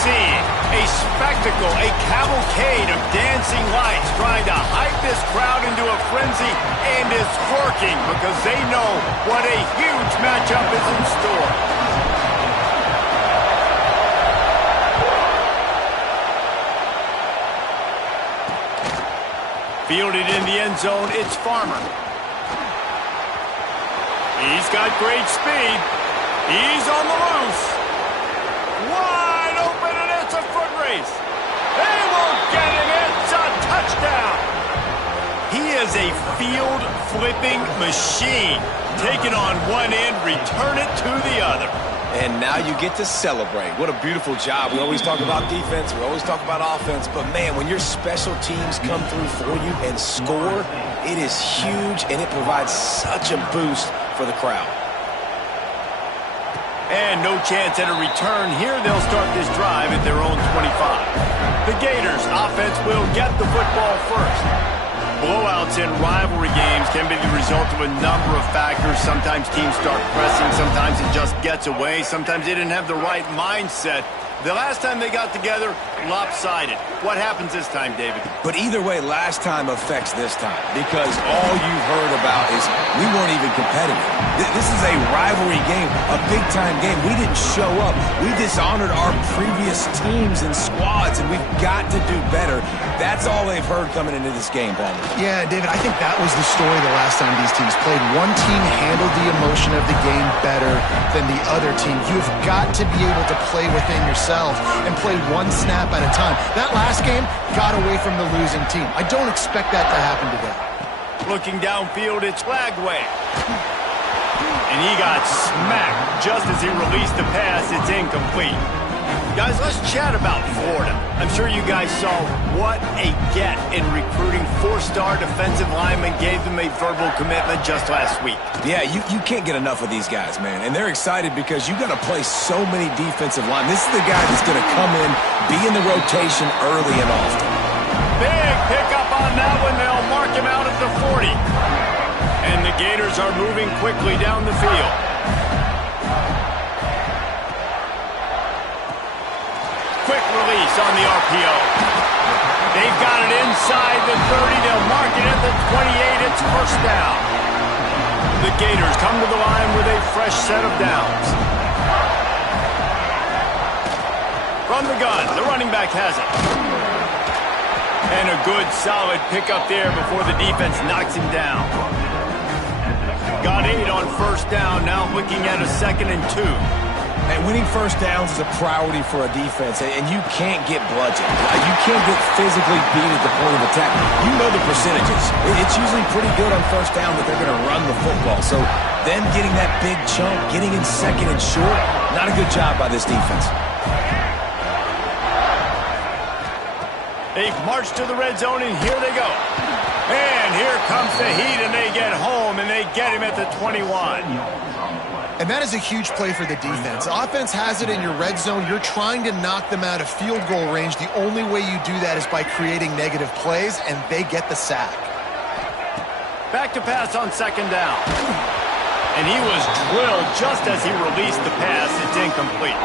seeing a spectacle, a cavalcade of dancing lights trying to hype this crowd into a frenzy, and it's working because they know what a huge matchup is in store. Fielded in the end zone, it's Farmer. He's got great speed. He's on the loose. Wide open, and it's a foot race. They won't get him. It's a touchdown. He is a field-flipping machine. Take it on one end, return it to the other. And now you get to celebrate. What a beautiful job. We always talk about defense. We always talk about offense. But, man, when your special teams come through for you and score, it is huge, and it provides such a boost for the crowd. And no chance at a return here. They'll start this drive at their own 25. The Gators offense will get the football first. Blowouts in rivalry games can be the result of a number of factors. Sometimes teams start pressing. Sometimes it just gets away. Sometimes they didn't have the right mindset. The last time they got together, lopsided. What happens this time, David? But either way, last time affects this time because all you've heard about is we weren't even competitive. This is a rivalry game, a big-time game. We didn't show up. We dishonored our previous teams and squads, and we've got to do better. That's all they've heard coming into this game, Palmer. Yeah, David, I think that was the story the last time these teams played. One team handled the emotion of the game better than the other team. You've got to be able to play within yourself and play one snap at a time. That last game got away from the losing team. I don't expect that to happen today. Looking downfield, it's Flagway. And he got smacked just as he released the pass. It's incomplete. Guys, let's chat about Florida. I'm sure you guys saw what a get in recruiting. 4-star defensive linemen gave them a verbal commitment just last week. Yeah, you can't get enough of these guys, man. And they're excited because you got to play so many defensive linemen. This is the guy that's going to come in, be in the rotation early and often. Big pickup on that one. They'll mark him out at the 40. And the Gators are moving quickly down the field. Quick release on the RPO. They've got it inside the 30. They'll mark it at the 28. It's first down. The Gators come to the line with a fresh set of downs. From the gun, the running back has it. And a good, solid pickup there before the defense knocks him down. Got 8 on first down, now looking at a 2nd and 2. And winning first downs is a priority for a defense, and you can't get bludgeoned. You can't get physically beat at the point of attack. You know the percentages. It's usually pretty good on first down that they're going to run the football. So them getting that big chunk, getting in 2nd and short, not a good job by this defense. They've marched to the red zone, and here they go. And here comes the heat, and they get home, and they get him at the 21. And that is a huge play for the defense. Offense has it in your red zone. You're trying to knock them out of field goal range. The only way you do that is by creating negative plays, and they get the sack. Back to pass on 2nd down. And he was drilled just as he released the pass. It's incomplete.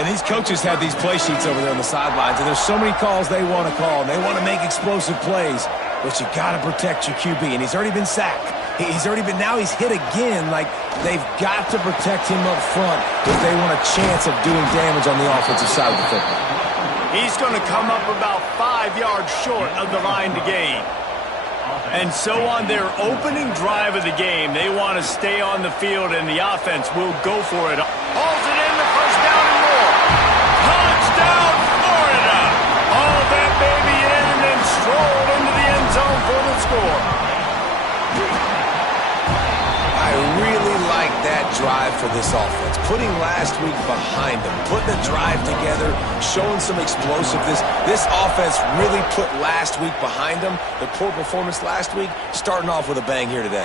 And these coaches have these play sheets over there on the sidelines, and there's so many calls they want to call, and they want to make explosive plays, but you got to protect your QB, and he's already been sacked. Now he's hit again. Like, they've got to protect him up front if they want a chance of doing damage on the offensive side of the football. He's going to come up about 5 yards short of the line to gain. And so on their opening drive of the game, they want to stay on the field, and the offense will go for it. Hauls it in, the first down and more. Touchdown, Florida! Haul that baby in and then stroll into the end zone for the score. I really like that drive for this offense. Putting last week behind them, putting the drive together, showing some explosiveness. This offense really put last week behind them. The poor performance last week, starting off with a bang here today.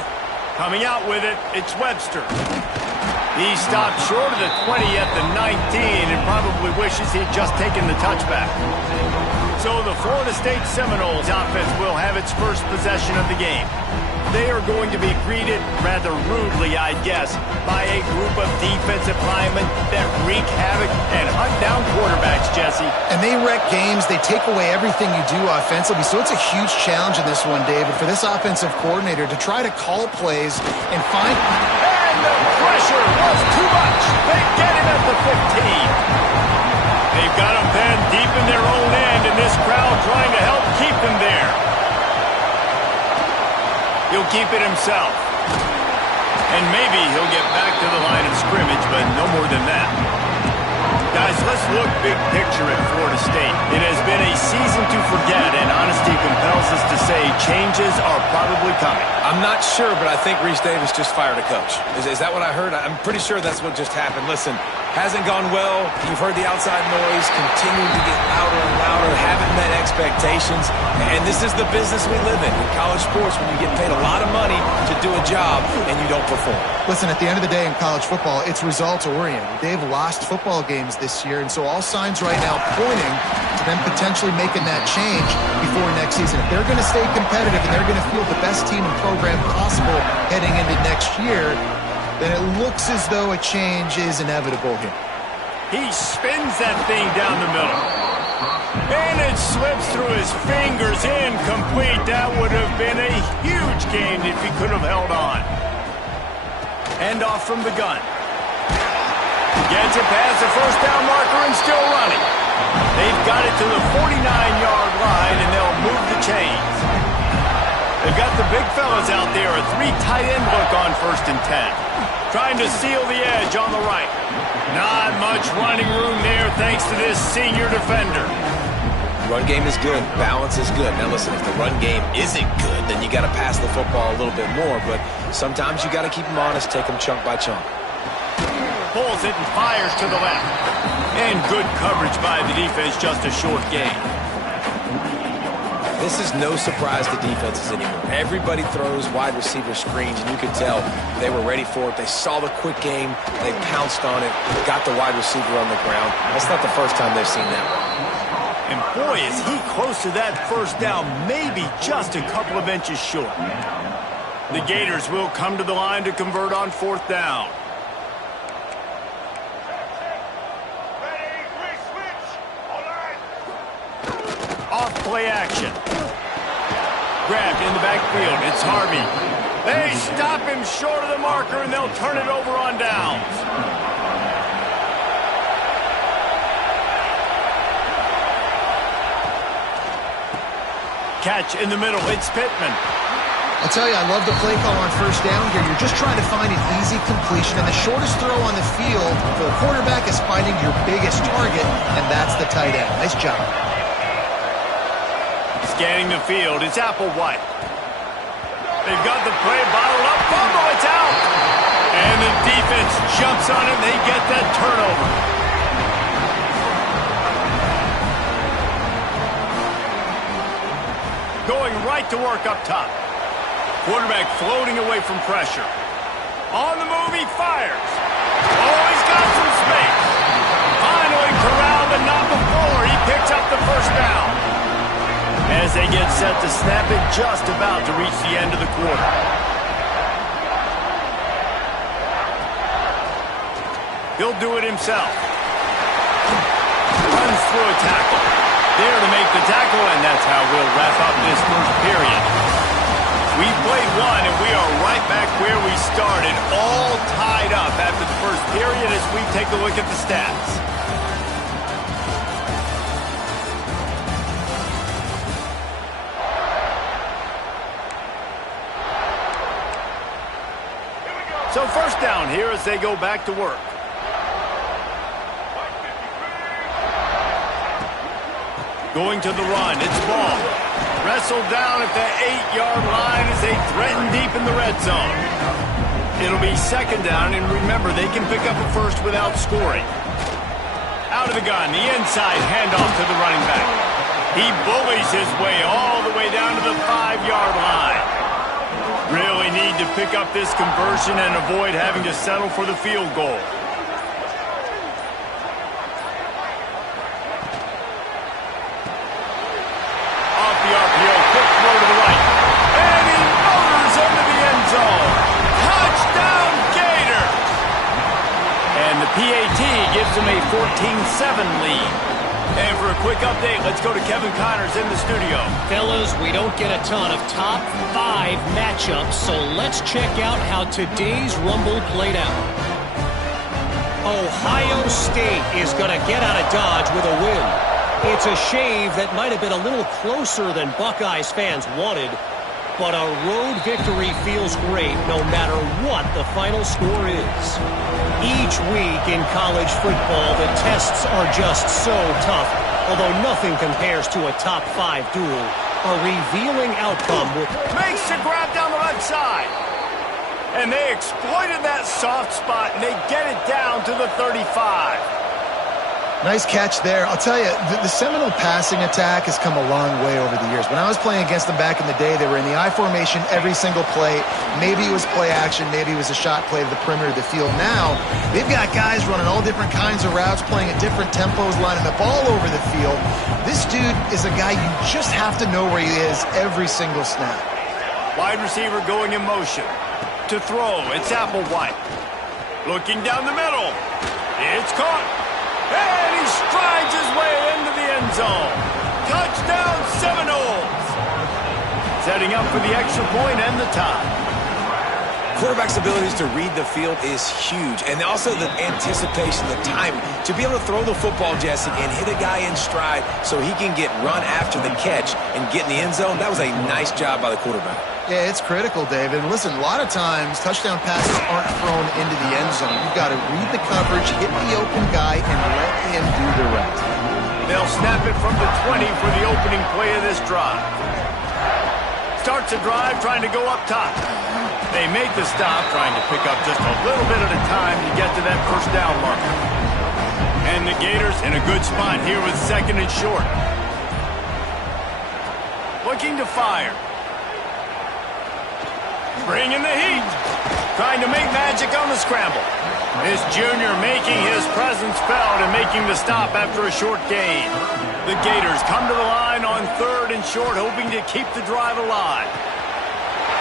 Coming out with it, it's Webster. He stopped short of the 20 at the 19 and probably wishes he'd just taken the touchback. So the Florida State Seminoles offense will have its first possession of the game. They are going to be greeted rather rudely, I guess, by a group of defensive linemen that wreak havoc and hunt down quarterbacks, Jesse. And they wreck games. They take away everything you do offensively. So it's a huge challenge in this one, David, for this offensive coordinator to try to call plays and find... And the pressure was too much. They get him at the 15. They've got him then deep in their own end, and this crowd trying to help keep them there. He'll keep it himself. And maybe he'll get back to the line of scrimmage, but no more than that. Guys, let's look big picture at Florida State. It has been a season to forget, and honesty compels us to say changes are probably coming. I'm not sure, but I think Reese Davis just fired a coach. Is that what I heard? I'm pretty sure that's what just happened. Listen, hasn't gone well. You've heard the outside noise, continuing to get louder and louder, haven't met expectations. And this is the business we live in college sports, when you get paid a lot of money to do a job and you don't perform. Listen, at the end of the day in college football, it's results-oriented. They've lost football games this year, and so all signs right now pointing to them potentially making that change before next season. If they're going to stay competitive and they're going to field the best team and program possible heading into next year, then it looks as though a change is inevitable here. He spins that thing down the middle. And it slips through his fingers, incomplete. That would have been a huge gain if he could have held on. Hand off from the gun. Gets it past the first down marker and still running. They've got it to the 49-yard line, and they'll move the chains. They've got the big fellas out there, a 3 tight end look on 1st and 10. Trying to seal the edge on the right. Not much running room there thanks to this senior defender. Run game is good. Balance is good. Now listen, if the run game isn't good, then you got to pass the football a little bit more. But sometimes you got to keep them honest, take them chunk by chunk. Pulls it and fires to the left. And good coverage by the defense, just a short gain. This is no surprise to defenses anymore. Everybody throws wide receiver screens, and you could tell they were ready for it. They saw the quick game. They pounced on it, got the wide receiver on the ground. That's not the first time they've seen that one. And boy, is he close to that first down, maybe just a couple of inches short. The Gators will come to the line to convert on 4th down. Off play action. Grabbed in the backfield. It's Harvey. They stop him short of the marker, and they'll turn it over on downs. Catch in the middle. It's Pittman. I'll tell you, I love the play call on 1st down here. You're just trying to find an easy completion, and the shortest throw on the field for the quarterback is finding your biggest target, and that's the tight end. Nice job. Scanning the field, it's Applewhite. They've got the play bottled up. Fumble, it's out. And the defense jumps on it, and they get that turnover. Going right to work up top. Quarterback floating away from pressure. On the move, he fires. Oh, he's got some space. Finally corralled, but not before. He picks up the first down. As they get set to snap it, just about to reach the end of the quarter. He'll do it himself. Runs through a tackle. There to make the tackle, and that's how we'll wrap up this first period. We've played one, and we are right back where we started, all tied up after the first period as we take a look at the stats. So 1st down here as they go back to work. Going to the run, it's Ball. Wrestled down at the 8-yard line as they threaten deep in the red zone. It'll be 2nd down, and remember, they can pick up a first without scoring. Out of the gun, the inside handoff to the running back. He bullies his way all the way down to the 5-yard line. Really need to pick up this conversion and avoid having to settle for the field goal. lead. And for a quick update, let's go to Kevin Connors in the studio. Fellas, we don't get a ton of top 5 matchups, so let's check out how today's Rumble played out. Ohio State is going to get out of Dodge with a win. It's a shave that might have been a little closer than Buckeyes fans wanted, but a road victory feels great no matter what the final score is. Each week in college football, the tests are just so tough, although nothing compares to a top 5 duel. A revealing outcome with... Makes the grab down the right side. And they exploited that soft spot, and they get it down to the 35. Nice catch there. I'll tell you, the Seminole passing attack has come a long way over the years. When I was playing against them back in the day, they were in the I formation every single play. Maybe it was play action, maybe it was a shot play to the perimeter of the field. Now, they've got guys running all different kinds of routes, playing at different tempos, lining up all over the field. This dude is a guy you just have to know where he is every single snap. Wide receiver going in motion. To throw, it's Applewhite. Looking down the middle. It's caught. And he strides his way into the end zone. Touchdown Seminoles. Setting up for the extra point and the tie. Quarterback's abilities to read the field is huge. And also the anticipation, the timing. To be able to throw the football, Jesse, and hit a guy in stride so he can get run after the catch and get in the end zone, that was a nice job by the quarterback. Yeah, it's critical, David. Listen, a lot of times, touchdown passes aren't thrown into the end zone. You've got to read the coverage, hit the open guy, and let him do the rest. They'll snap it from the 20 for the opening play of this drive. Starts a drive trying to go up top. They make the stop, trying to pick up just a little bit at a time to get to that first down marker. And the Gators in a good spot here with second and short. Looking to fire. Bringing the heat. Trying to make magic on the scramble. This junior making his presence felt and making the stop after a short gain. The Gators come to the line on third and short, hoping to keep the drive alive.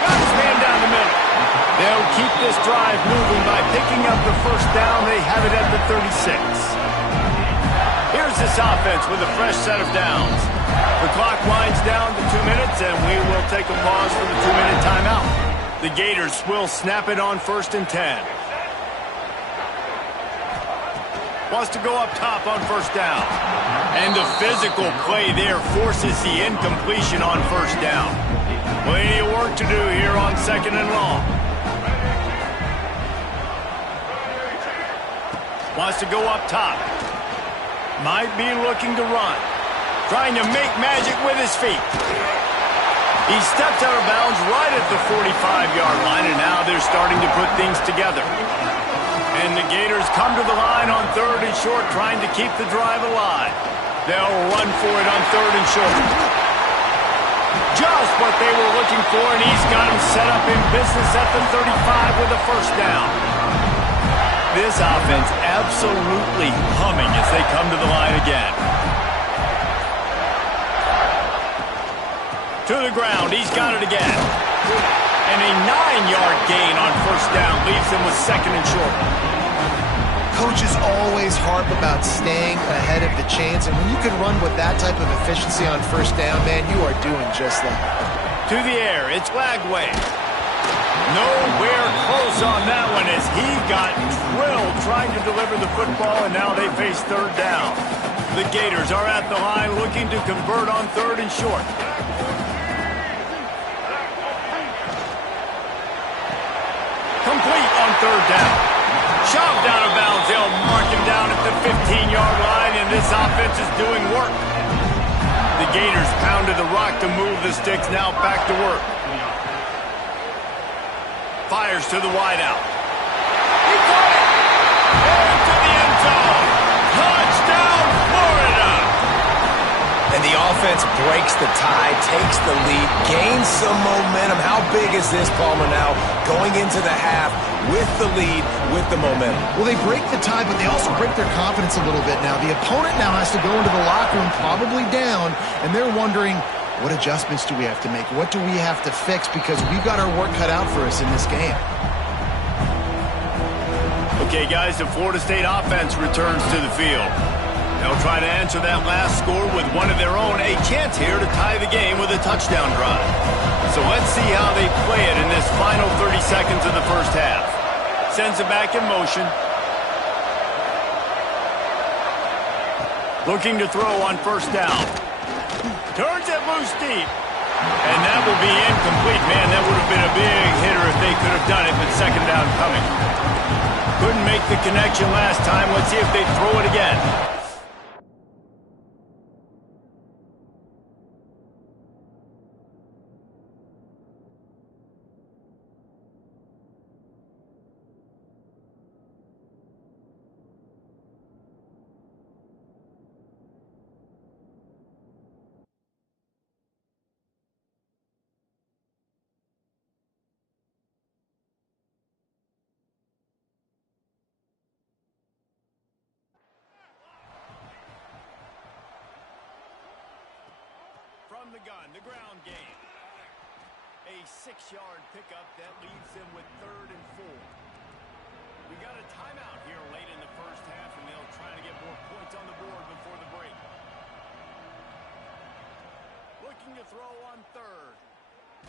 Got his man down the middle. They'll keep this drive moving by picking up the first down. They have it at the 36. Here's this offense with a fresh set of downs. The clock winds down to 2 minutes, and we will take a pause for the 2-minute timeout. The Gators will snap it on 1st and 10. Wants to go up top on first down. And the physical play there forces the incompletion on first down. Plenty of work to do here on 2nd and long. Wants to go up top. Might be looking to run. Trying to make magic with his feet. He steps out of bounds right at the 45-yard line, and now they're starting to put things together. And the Gators come to the line on third and short, trying to keep the drive alive. They'll run for it on third and short. Just what they were looking for, and he's got him set up in business at the 35 with a first down. This offense absolutely humming as they come to the line again. To the ground, he's got it again. And a 9-yard gain on first down leaves him with second and short. Coaches always harp about staying ahead of the chains, and when you can run with that type of efficiency on first down, man, you are doing just that. To the air, it's Lagway. Nowhere close on that one as he got drilled trying to deliver the football, and now they face third down. The Gators are at the line looking to convert on third and short. Complete on third down. Shoved out of bounds. They'll mark him down at the 15-yard line, and this offense is doing work. The Gators pounded the rock to move the sticks. Now back to work. Fires to the wideout. He caught it. Into the end zone. Touchdown, Florida. And the offense breaks the tie, takes the lead, gains some momentum. How big is this, Palmer, now going into the half with the lead, with the momentum? Well, they break the tie, but they also break their confidence a little bit now. The opponent now has to go into the locker room probably down, and they're wondering, what adjustments do we have to make? What do we have to fix? Because we've got our work cut out for us in this game. Okay, guys, the Florida State offense returns to the field. They'll try to answer that last score with one of their own. A chance here to tie the game with a touchdown drive. So let's see how they play it in this final 30 seconds of the first half. Sends it back in motion. Looking to throw on first down. Turns it loose deep. And that will be incomplete. Man, that would have been a big hitter if they could have done it, but second down coming. Couldn't make the connection last time. Let's see if they throw it again. From the gun, the ground game. A 6-yard pickup that leaves them with 3rd and 4. We got a timeout here late in the first half, and they'll try to get more points on the board before the break. Looking to throw on 3rd.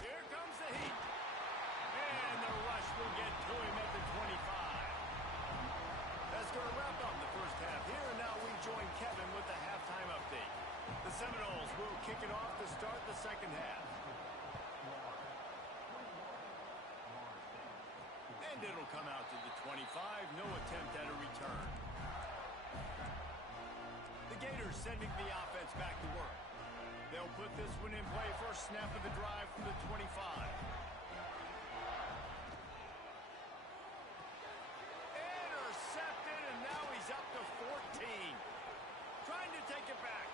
Here comes the heat. And the rush will get to him at the 25. That's going to wrap up the first half here, and now we join Kevin with the halftime update. The Seminoles will kick it off to start the second half. And it'll come out to the 25. No attempt at a return. The Gators sending the offense back to work. They'll put this one in play. First snap of the drive from the 25. Intercepted, and now he's up to 14. Trying to take it back.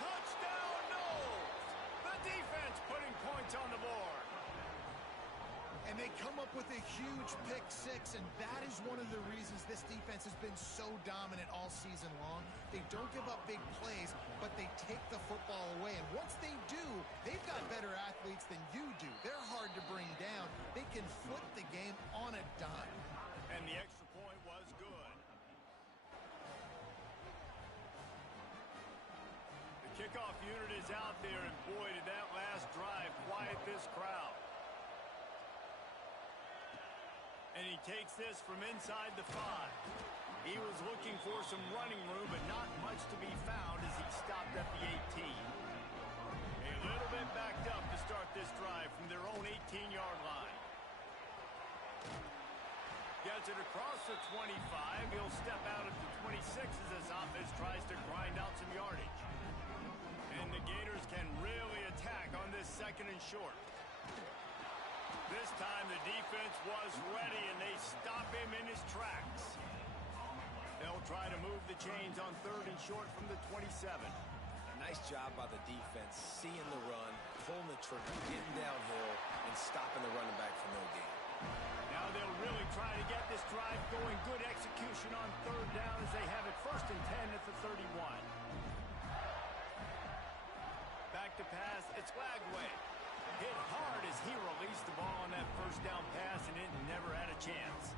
Touchdown, Noles! The defense putting points on the board. And they come up with a huge pick six, and that is one of the reasons this defense has been so dominant all season long. They don't give up big plays, but they take the football away. And once they do, they've got better athletes than you do. They're hard to bring down. They can flip the game on a dime. And the extra point was good. The kickoff unit is out there, and boy, did that last drive quiet this crowd. And he takes this from inside the 5. He was looking for some running room, but not much to be found as he stopped at the 18. A little bit backed up to start this drive from their own 18-yard line. Gets it across the 25. He'll step out at the 26 as this offense tries to grind out some yardage. And the Gators can really attack on this 2nd and short. This time the defense was ready, and they stop him in his tracks. They'll try to move the chains on 3rd and short from the 27. Nice job by the defense, seeing the run, pulling the trigger, getting downhill, and stopping the running back for no gain. Now they'll really try to get this drive going. Good execution on 3rd down as they have it 1st and 10 at the 31. Back to pass, it's Lagway. Hit hard as he released the ball on that 1st down pass, and it never had a chance.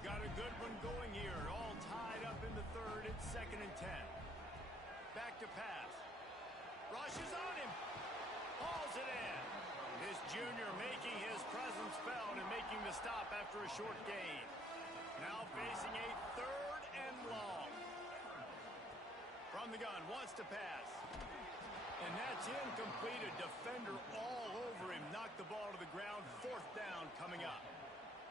Got a good one going here, all tied up in the 3rd. It's 2nd and 10. Back to pass. Rushes on him. Hauls it in. This junior making his presence felt and making the stop after a short gain. Now facing a 3rd and long. From the gun, wants to pass. And that's incomplete. A defender all over him. Knocked the ball to the ground. 4th down coming up.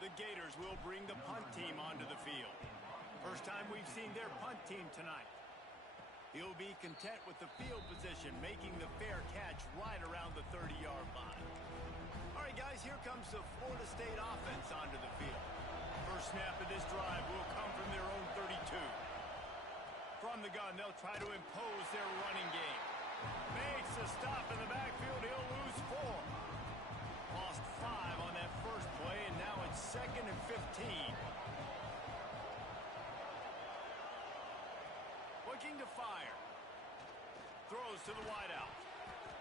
The Gators will bring the punt team onto the field. First time we've seen their punt team tonight. He'll be content with the field position, making the fair catch right around the 30-yard line. All right, guys, here comes the Florida State offense onto the field. First snap of this drive will come from their own 32. From the gun, they'll try to impose their running game. Makes a stop in the backfield. He'll lose 4. Lost 5 on that first play, and now it's 2nd and 15. Looking to fire. Throws to the wideout.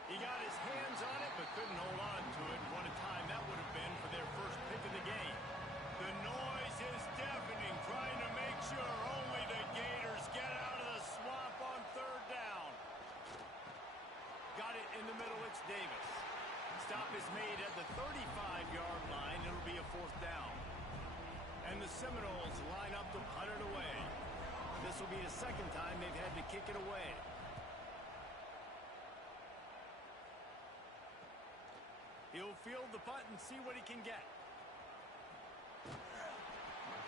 He got his hands on it, but couldn't hold on to it. What a time that would have been for their first pick of the game. The noise is deafening, trying to make sure only the Gators get out of the swamp. is made at the 35-yard line. It'll be a 4th down. And the Seminoles line up to punt it away. This will be the 2nd time they've had to kick it away. He'll field the punt and see what he can get.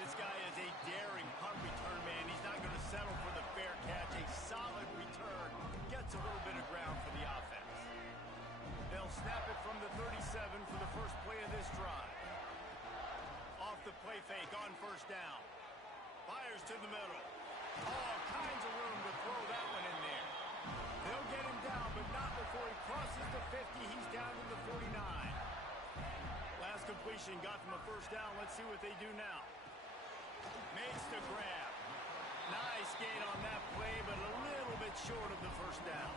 This guy is a daring punt return man. He's not going to settle for the fair catch. A solid return. Gets a little bit of ground for the offense. They'll snap it from the 37 for the first play of this drive. Off the play fake on 1st down. Fires to the middle. All kinds of room to throw that one in there. They'll get him down, but not before he crosses the 50. He's down to the 49. Last completion got them a 1st down. Let's see what they do now. Makes the grab. Nice gain on that play, but a little bit short of the 1st down.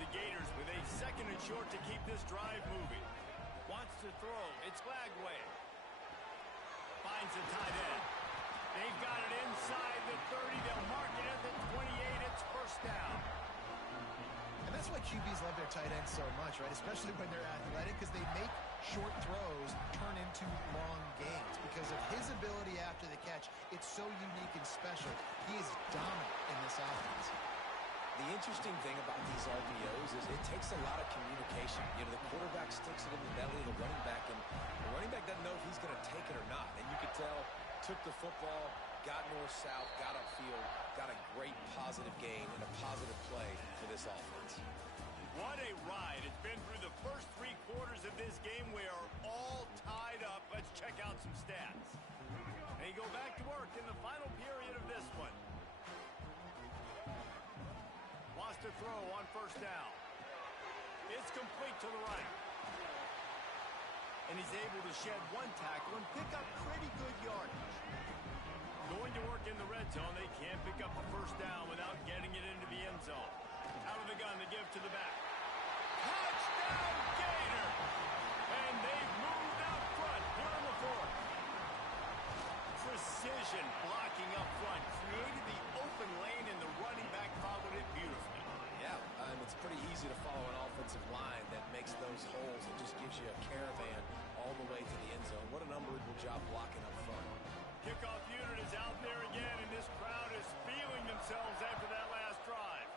The Gators with a 2nd and short to keep this drive moving. Wants to throw. It's Lagway. Finds the tight end. They've got it inside the 30. They'll mark it at the 28. It's 1st down. And that's why QBs love their tight ends so much, right? Especially when they're athletic, because they make short throws turn into long gains. Because of his ability after the catch, it's so unique and special. He is dominant in this offense. The interesting thing about these RPOs is it takes a lot of communication. You know, the quarterback sticks it in the belly of the running back, and the running back doesn't know if he's going to take it or not. And you could tell, took the football, got north-south, got upfield, got a great positive gain and a positive play for this offense. What a ride. It's been through the first 3 quarters of this game. We are all tied up. Let's check out some stats. They go back to work in the final period of this one. Wants to throw on 1st down. It's complete to the right. And he's able to shed 1 tackle and pick up pretty good yardage. Going to work in the red zone. They can't pick up the 1st down without getting it into the end zone. Out of the gun, they give to the back. Touchdown, Gator! And they've moved out front here in the 4th. Precision blocking up front. Created the open lane, and the running back followed it beautifully. Yeah, it's pretty easy to follow an offensive line that makes those holes and just gives you a caravan all the way to the end zone. What an unbelievable job blocking up front. Kickoff unit is out there again, and this crowd is feeling themselves after that last drive.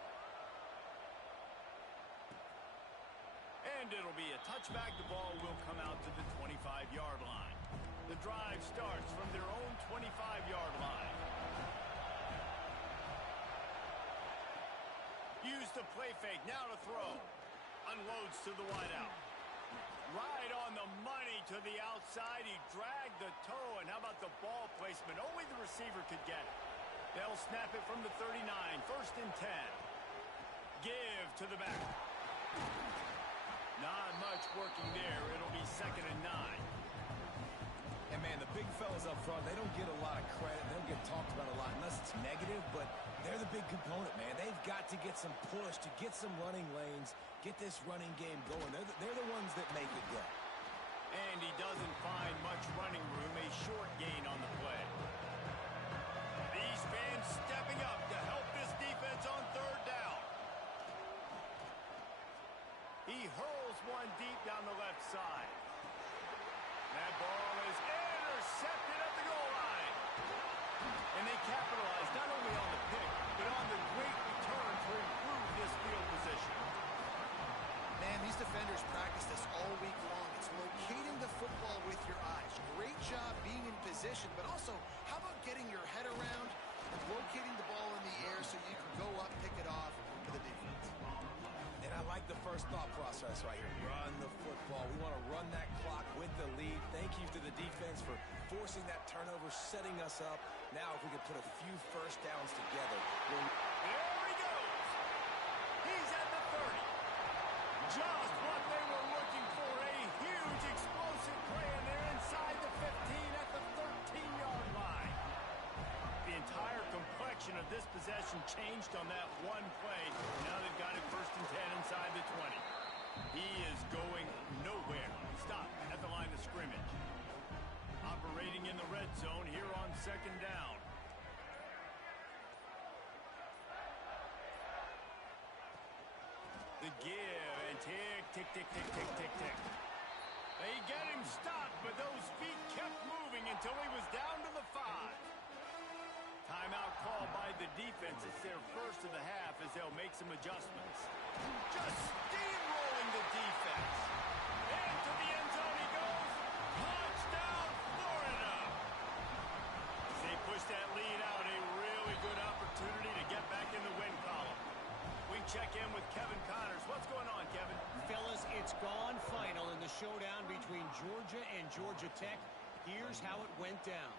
And it'll be a touchback. The ball will come out to the 25-yard line. The drive starts from their own 25-yard line. Use the play fake, now to throw. Unloads to the wideout. Right on the money to the outside. He dragged the toe, and how about the ball placement? Only the receiver could get it. They'll snap it from the 39, 1st and 10. Give to the back. Not much working there. It'll be 2nd and 9. And, man, the big fellas up front, they don't get a lot of credit. They don't get talked about a lot unless it's negative, but they're the big component, man. They've got to get some push, to get some running lanes, get this running game going. They're the ones that make it go. And he doesn't find much running room, a short gain on the play. These fans stepping up to help this defense on 3rd down. He hurls one deep down the left side. That ball is intercepted at the goal line. And they capitalize not only on the pick, but on the great return to improve this field position. Man, these defenders practice this all week long. It's locating the football with your eyes. Great job being in position, but also, how about getting your head around and locating the ball in the air so you can go up, pick it off to the defense. And I like the first thought process right here. Run the football. We want to run that clock with the lead. Thank you to the defense for forcing that turnover, setting us up. Now if we could put a few 1st downs together. There he goes. He's at the 30. Just what they were looking for. A huge explosive play, and they're inside the 15 at the 13-yard line. The entire complexion of this possession changed on that one play. Now they've got it 1st and 10 inside the 20. He is going nowhere. Stop at the line of scrimmage. Operating in the red zone here on 2nd down. The give, and Tick, tick, tick, tick, tick, tick, tick. They get him stopped, but those feet kept moving until he was down to the 5. Timeout called by the defense. It's their first of the half as they'll make some adjustments. Just steamrolling the defense. Into the end zone he goes. Touchdown, Florida! As they push that lead out, a really good opportunity to get back in the win column. We check in with Kevin Connors. What's going on, Kevin? Fellas, it's gone final in the showdown between Georgia and Georgia Tech. Here's how it went down.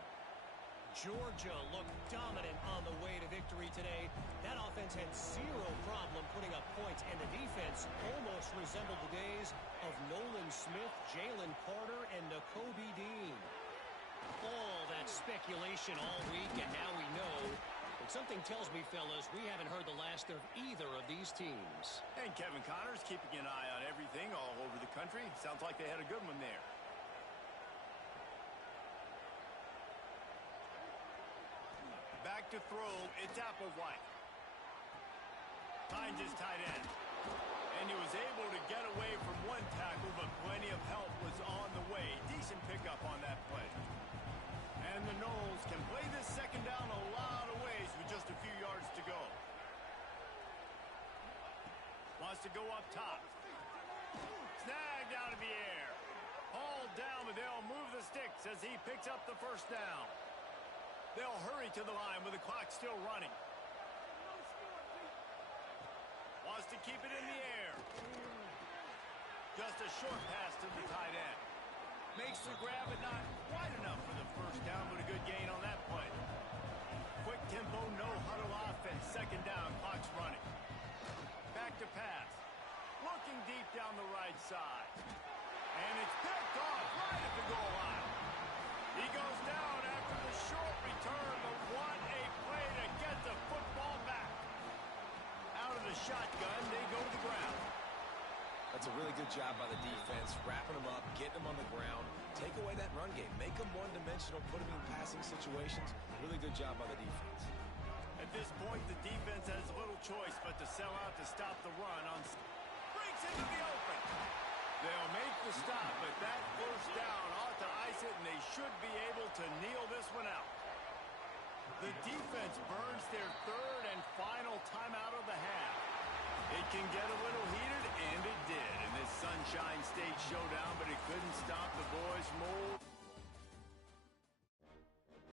Georgia looked dominant on the way to victory today. That offense had zero problem putting up points, and the defense almost resembled the days of Nolan Smith, Jalen Carter, and Nakobe Dean. All that speculation all week, and now we know. But something tells me, fellas, we haven't heard the last of either of these teams. And Kevin Connors keeping an eye on everything all over the country. Sounds like they had a good one there. Back to throw, it's Applewhite. Finds his tight end. And he was able to get away from one tackle, but plenty of help was on the way. Decent pickup on that play. And the Noles can play this second down a lot of ways with just a few yards to go. Wants to go up top. Snagged out of the air. Hauled down, but they'll move the sticks as he picks up the first down. They'll hurry to the line with the clock still running. Wants to keep it in the air. Just a short pass to the tight end. Makes the grab, but not quite enough for the first down, but a good gain on that play. Quick tempo, no huddle offense. Second down, clock's running. Back to pass. Looking deep down the right side. And it's picked off right at the goal line. He goes down after the short return, but what a play to get the football back. Out of the shotgun, they go to the ground. That's a really good job by the defense, wrapping them up, getting them on the ground. Take away that run game. Make them one-dimensional, put them in passing situations. Really good job by the defense. At this point, the defense has little choice but to sell out to stop the run. Breaks into the open. They'll make the stop, but that first down ought to ice it, and they should be able to kneel this one out. The defense burns their third and final timeout of the half. It can get a little heated, and it did in this Sunshine State showdown, but it couldn't stop the boys from old